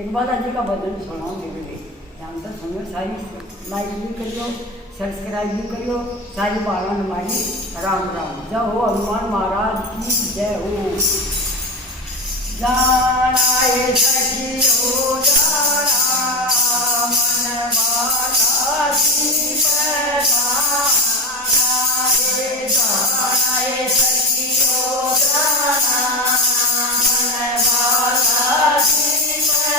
एक बार अजी का भजन सुनाओ मेरे लिए ध्यान से सुनो सारी लाइक भी करियो सब्सक्राइब भी करियो सारी बारा नमानी राम राम जय हो हनुमान महाराज की जय हो। जाना सखी हो जाना मन माता की जाना सखी हो जाना मन माता की मन